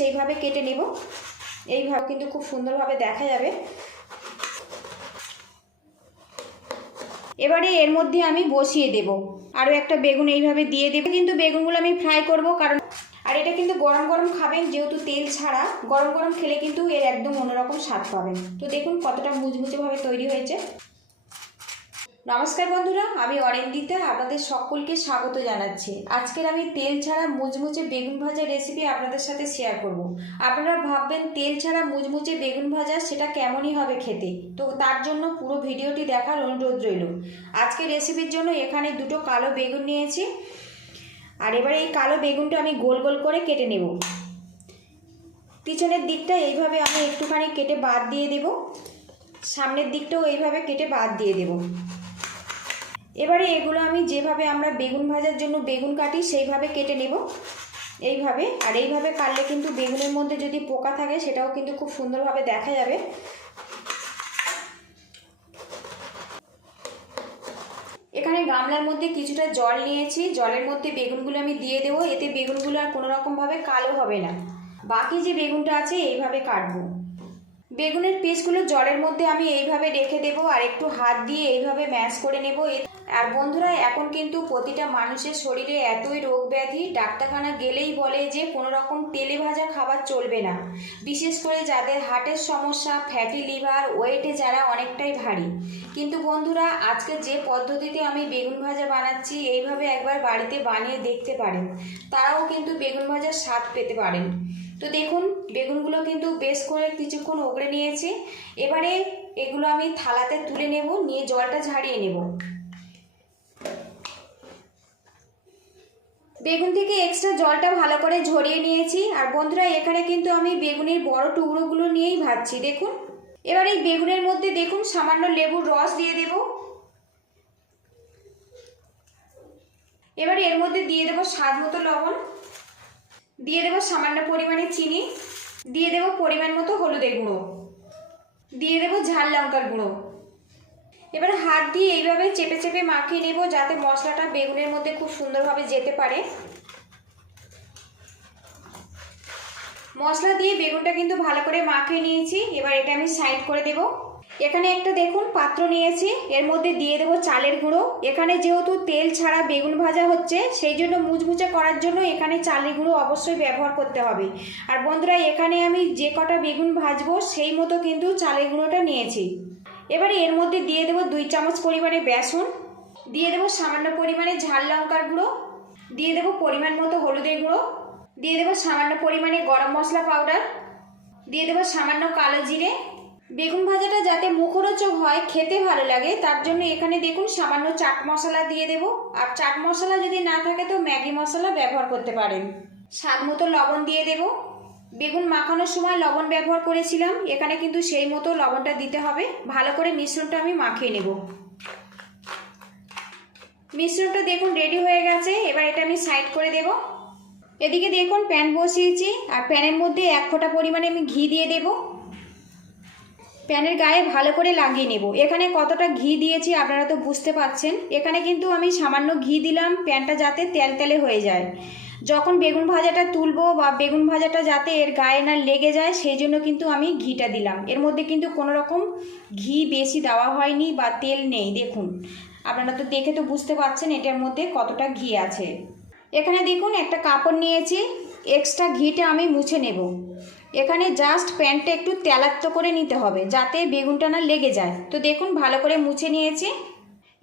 সেইভাবে কেটে নেব। এইভাবে কিন্তু খুব সুন্দরভাবে দেখা যাবে। এবারে এর মধ্যে আমি বসিয়ে দেব আরও একটা বেগুন, এইভাবে দিয়ে দেব। কিন্তু বেগুনগুলো আমি ফ্রাই করব, কারণ আর এটা কিন্তু গরম গরম খাবেন, যেহেতু তেল ছাড়া। গরম গরম খেলে কিন্তু এর একদম অন্যরকম স্বাদ পাবেন। তো দেখুন কতটা মুচমুচেভাবে তৈরি হয়েছে। নমস্কার বন্ধুরা, আমি অরিন্দিতা, আপনাদের সকলকে স্বাগত জানাচ্ছি। আজকের আমি তেল ছাড়া মুচমুচে বেগুন ভাজা রেসিপি আপনাদের সাথে শেয়ার করব। আপনারা ভাববেন তেল ছাড়া মুচমুচে বেগুন ভাজা সেটা কেমনই হবে খেতে, তো তার জন্য পুরো ভিডিওটি দেখার অনুরোধ রইল। আজকের রেসিপির জন্য এখানে দুটো কালো বেগুন নিয়েছি, আর এবারে এই কালো বেগুনটা আমি গোল গোল করে কেটে নেব। পিছনের দিকটা এইভাবে আমি একটুখানি কেটে বাদ দিয়ে দেব, সামনের দিকটাও এইভাবে কেটে বাদ দিয়ে দেব। এবারে এগুলো আমি যেভাবে আমরা বেগুন ভাজার জন্য বেগুন কাটি সেইভাবে কেটে নেব এইভাবে। আর এইভাবে কাটলে কিন্তু বেগুনের মধ্যে যদি পোকা থাকে সেটাও কিন্তু খুব সুন্দরভাবে দেখা যাবে। এখানে গামলার মধ্যে কিছুটা জল নিয়েছি, জলের মধ্যে বেগুনগুলো আমি দিয়ে দেবো। এতে বেগুনগুলো আর কোনো রকমভাবে কালো হবে না। বাকি যে বেগুনটা আছে এইভাবে কাটবো। বেগুনের পিসগুলো জলের মধ্যে আমি এইভাবে রেখে দেবো, আর একটু হাত দিয়ে এইভাবে ম্যাশ করে নেব। আর বন্ধুরা, এখন কিন্তু প্রতিটা মানুষের শরীরে এতই রোগ ব্যাধি, ডাক্তারখানা গেলেই বলে যে কোনো রকম তেলে ভাজা খাবার চলবে না। বিশেষ করে যাদের হার্টের সমস্যা, ফ্যাটি লিভার, ওয়েটে যারা অনেকটাই ভারী। কিন্তু বন্ধুরা, আজকে যে পদ্ধতিতে আমি বেগুন ভাজা বানাচ্ছি, এইভাবে একবার বাড়িতে বানিয়ে দেখতে পারেন, তারাও কিন্তু বেগুন ভাজার স্বাদ পেতে পারেন। তো দেখুন বেগুনগুলো কিন্তু বেশ করে কিছুক্ষণ ওগড়ে নিয়েছি। এবারে এগুলো আমি থালাতে তুলে নেব, নিয়ে জলটা ঝাড়িয়ে নেব। বেগুন থেকে এক্সট্রা জলটা ভালো করে ঝরিয়ে নিয়েছি। আর বন্ধুরা, এখানে কিন্তু আমি বেগুনের বড় টুকরোগুলো নিয়েই ভাজছি। দেখুন এবার এই বেগুনের মধ্যে দেখুন সামান্য লেবুর রস দিয়ে দেব। এবারে এর মধ্যে দিয়ে দেব স্বাদ মতো লবণ, দিয়ে দেব সামান্য পরিমাণে চিনি, দিয়ে দেব পরিমাণ মতো হলুদের গুঁড়ো, দিয়ে দেব ঝাল লঙ্কার গুঁড়ো। এবার হাত দিয়ে এইভাবে চেপে চেপে মাখিয়ে নেব, যাতে মশলাটা বেগুনের মধ্যে খুব সুন্দরভাবে যেতে পারে। মশলা দিয়ে বেগুনটা কিন্তু ভালো করে মাখিয়ে নিয়েছি। এবার এটা আমি সাইড করে দেব। এখানে একটা দেখুন পাত্র নিয়েছি, এর মধ্যে দিয়ে দেবো চালের গুঁড়ো। এখানে যেহেতু তেল ছাড়া বেগুন ভাজা হচ্ছে, সেই জন্য মুচমুচে করার জন্য এখানে চালের গুঁড়ো অবশ্যই ব্যবহার করতে হবে। আর বন্ধুরা, এখানে আমি যে কটা বেগুন ভাজবো সেই মতো কিন্তু চালের গুঁড়োটা নিয়েছি। এবারে এর মধ্যে দিয়ে দেবো 2 চামচ পরিমাণে বেসন, দিয়ে দেবো সামান্য পরিমাণে ঝাল লঙ্কার গুঁড়ো, দিয়ে দেবো পরিমাণ মতো হলুদের গুঁড়ো, দিয়ে দেবো সামান্য পরিমাণে গরম মশলা পাউডার, দিয়ে দেবো সামান্য কালো জিরে। বেগুন ভাজাটা যাতে মুখরোচক হয়, খেতে ভালো লাগে, তার জন্য এখানে দেখুন সামান্য চাট মশলা দিয়ে দেব। আর চাট মশলা যদি না থাকে তো ম্যাগি মশলা ব্যবহার করতে পারেন। স্বাদ মতো লবণ দিয়ে দেব। বেগুন মাখানোর সময় লবণ ব্যবহার করেছিলাম, এখানে কিন্তু সেই মতো লবণটা দিতে হবে। ভালো করে মিশ্রণটা আমি মাখিয়ে নেব। মিশ্রণটা দেখুন রেডি হয়ে গেছে। এবার এটা আমি সাইড করে দেব। এদিকে দেখুন প্যান বসিয়েছি, আর প্যানের মধ্যে 1 ফোঁটা পরিমাণে আমি ঘি দিয়ে দেব। প্যানের গায়ে ভালো করে লাগিয়ে নেব। এখানে কতটা ঘি দিয়েছি আপনারা তো বুঝতে পারছেন। এখানে কিন্তু আমি সামান্য ঘি দিলাম, প্যানটা যাতে তেলতেলে হয়ে যায়। যখন বেগুন ভাজাটা তুলবো বা বেগুন ভাজাটা যাতে এর গায়ে না লেগে যায়, সেই জন্য কিন্তু আমি ঘিটা দিলাম। এর মধ্যে কিন্তু কোনো রকম ঘি বেশি দেওয়া হয়নি বা তেল নেই। দেখুন আপনারা তো দেখে তো বুঝতে পারছেন এটার মধ্যে কতটা ঘি আছে। এখানে দেখুন একটা কাপড় নিয়েছি, এক্সট্রা ঘিটা আমি মুছে নেব। এখানে জাস্ট প্যানটা একটু তেলাত্ম করে নিতে হবে, যাতে বেগুনটা না লেগে যায়। তো দেখুন ভালো করে মুছে নিয়েছি।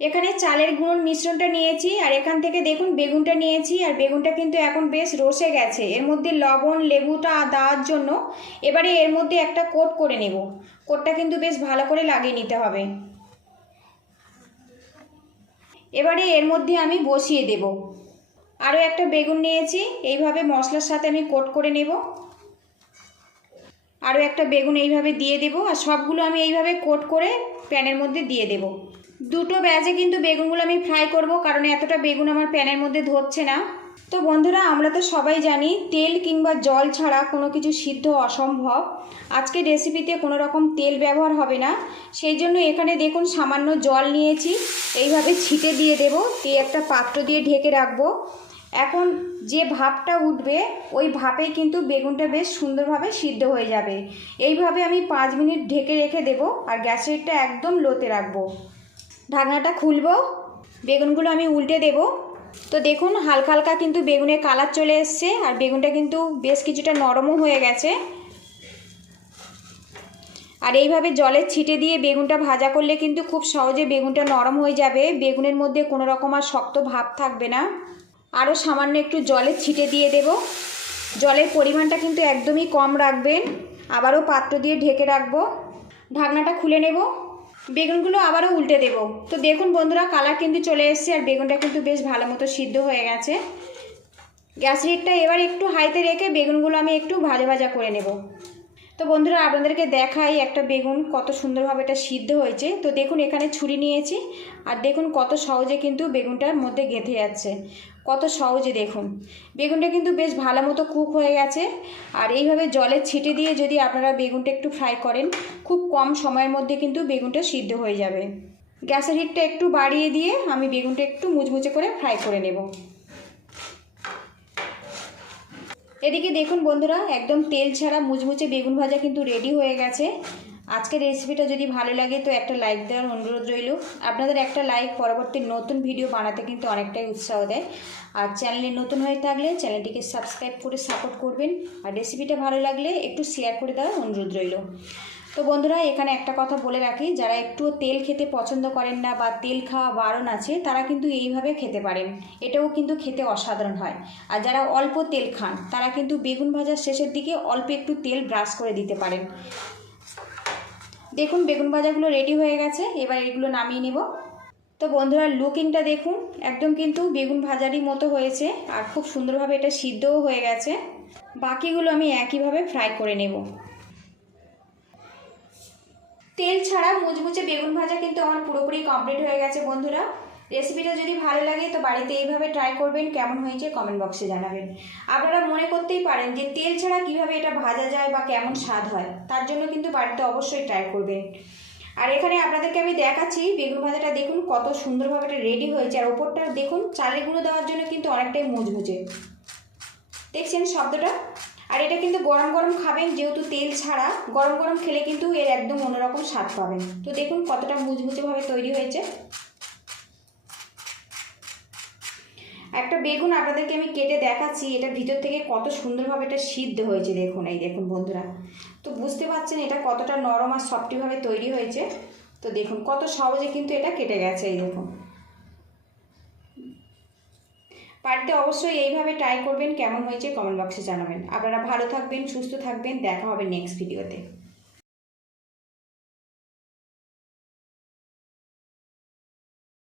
এখানে চালের গুঁড়োর মিশ্রণটা নিয়েছি, আর এখান থেকে দেখুন বেগুনটা নিয়েছি। আর বেগুনটা কিন্তু এখন বেশ রসে গেছে, এর মধ্যে লবণ লেবুটা দেওয়ার জন্য। এবারে এর মধ্যে একটা কোট করে নেব। কোটটা কিন্তু বেশ ভালো করে লাগিয়ে নিতে হবে। এবারে এর মধ্যে আমি বসিয়ে দেব। আরও একটা বেগুন নিয়েছি, এইভাবে মশলার সাথে আমি কোট করে নেব। আরও একটা বেগুন এইভাবে দিয়ে দেব, আর সবগুলো আমি এইভাবে কোট করে প্যানের মধ্যে দিয়ে দেব। দুটো ব্যাচে কিন্তু বেগুনগুলো আমি ফ্রাই করব, কারণ এতটা বেগুন আমার প্যানের মধ্যে ধরছে না। তো বন্ধুরা, আমরা তো সবাই জানি তেল কিংবা জল ছাড়া কোনো কিছু সিদ্ধ অসম্ভব। আজকে রেসিপিতে কোনো রকম তেল ব্যবহার হবে না, সেই জন্য এখানে দেখুন সামান্য জল নিয়েছি, এইভাবে ছিটে দিয়ে দেব। দিয়ে একটা পাত্র দিয়ে ঢেকে রাখবো। এখন যে ভাপটা উঠবে ওই ভাপেই কিন্তু বেগুনটা বেশ সুন্দরভাবে সিদ্ধ হয়ে যাবে। এইভাবে আমি 5 মিনিট ঢেকে রেখে দেবো আর গ্যাসেরটা একদম লোতে রাখবো। ঢাকনাটা খুলবো, বেগুনগুলো আমি উল্টে দেব। তো দেখুন হালকা হালকা কিন্তু বেগুনের কালার চলে এসছে আর বেগুনটা কিন্তু বেশ কিছুটা নরমও হয়ে গেছে। আর এইভাবে জলের ছিটে দিয়ে বেগুনটা ভাজা করলে কিন্তু খুব সহজে বেগুনটা নরম হয়ে যাবে, বেগুনের মধ্যে কোনো রকম আর শক্ত ভাব থাকবে না। আরও সামান্য একটু জলের ছিটে দিয়ে দেব। জলের পরিমাণটা কিন্তু একদমই কম রাখবেন। আবারও পাত্র দিয়ে ঢেকে রাখবো, ঢাকনাটা খুলে নেব, বেগুনগুলো আবারও উল্টে দেব। তো দেখুন বন্ধুরা কালার কিন্তু চলে এসছে আর বেগুনটা কিন্তু বেশ ভালো মতো সিদ্ধ হয়ে গেছে। গ্যাস হিটটা এবার একটু হাইতে রেখে বেগুনগুলো আমি একটু ভাজা ভাজা করে নেব। তো বন্ধুরা আপনাদেরকে দেখাই একটা বেগুন কত সুন্দরভাবে এটা সিদ্ধ হয়েছে। তো দেখুন এখানে ছুরি নিয়েছি আর দেখুন কত সহজে কিন্তু বেগুনটার মধ্যে গেঁথে যাচ্ছে, কত সহজে। দেখুন বেগুনটা কিন্তু বেশ ভালো মতো কুক হয়ে গেছে। আর এইভাবে জলের ছিটে দিয়ে যদি আপনারা বেগুনটা একটু ফ্রাই করেন খুব কম সময়ের মধ্যে কিন্তু বেগুনটা সিদ্ধ হয়ে যাবে। গ্যাসের হিটটা একটু বাড়িয়ে দিয়ে আমি বেগুনটা একটু মুচমুচে করে ফ্রাই করে নেব। এদিকে দেখুন বন্ধুরা একদম তেল ছাড়া মুচমুচে বেগুন ভাজা কিন্তু রেডি হয়ে গেছে। আজকের রেসিপিটা যদি ভালো লাগে তো একটা লাইক দেওয়ার অনুরোধ রইল। আপনাদের একটা লাইক পরবর্তী নতুন ভিডিও বানাতে কিন্তু অনেকটাই উৎসাহ দেয়। আর চ্যানেলে নতুন হয়ে থাকলে চ্যানেলটিকে সাবস্ক্রাইব করে সাপোর্ট করবেন। আর রেসিপিটা ভালো লাগলে একটু শেয়ার করে দেওয়ার অনুরোধ রইল। তো বন্ধুরা এখানে একটা কথা বলে রাখি, যারা একটুও তেল খেতে পছন্দ করেন না বা তেল খাওয়া বারণ আছে তারা কিন্তু এইভাবে খেতে পারেন, এটাও কিন্তু খেতে অসাধারণ হয়। আর যারা অল্প তেল খান তারা কিন্তু বেগুন ভাজার শেষের দিকে অল্প একটু তেল ব্রাশ করে দিতে পারেন। দেখুন বেগুন ভাজাগুলো রেডি হয়ে গেছে, এবার এগুলো নামিয়ে নেব। তো বন্ধুরা লুকিংটা দেখুন একদম কিন্তু বেগুন ভাজারই মতো হয়েছে আর খুব সুন্দরভাবে এটা সিদ্ধও হয়ে গেছে। বাকিগুলো আমি একইভাবে ফ্রাই করে নেব। তেল ছাড়া মুচমুচে বেগুন ভাজা কিন্তু আমার পুরোপুরি কমপ্লিট হয়ে গেছে। বন্ধুরা রেসিপিটা যদি ভালো লাগে তো বাড়িতে এইভাবে ট্রাই করবেন, কেমন হয়েছে কমেন্ট বক্সে জানাবেন। আপনারা মনে করতেই পারেন যে তেল ছাড়া কিভাবে এটা ভাজা যায় বা কেমন স্বাদ হয়, তার জন্য কিন্তু বাড়িতে অবশ্যই ট্রাই করবেন। আর এখানে আপনাদেরকে আমি দেখাচ্ছি বেগুন ভাজাটা দেখুন কত সুন্দরভাবে এটা রেডি হয়েছে। আর ওপরটা দেখুন চালের গুঁড়ো দেওয়ার জন্য কিন্তু অনেকটাই মুচমুচে, দেখছেন শব্দটা। আর এটা কিন্তু গরম গরম খাবেন, যেহেতু তেল ছাড়া গরম গরম খেলে কিন্তু এর একদম অন্যরকম স্বাদ পাবেন। তো দেখুন কতটা মুচমুচেভাবে তৈরি হয়েছে। একটা বেগুন আপনাদেরকে আমি কেটে দেখাচ্ছি, এটা ভিতর থেকে কত সুন্দরভাবে এটা সিদ্ধ হয়েছে। দেখুন এই দেখুন বন্ধুরা, তো বুঝতে পারছেন এটা কতটা নরম আর সফটিভাবে তৈরি হয়েছে। তো দেখুন কত সহজে কিন্তু এটা কেটে গেছে। এই দেখুন বাড়িতে অবশ্যই এইভাবে ট্রাই করবেন, কেমন হয়েছে কমেন্ট বক্সে জানাবেন। আপনারা ভালো থাকবেন, সুস্থ থাকবেন, দেখা হবে নেক্সট ভিডিওতে।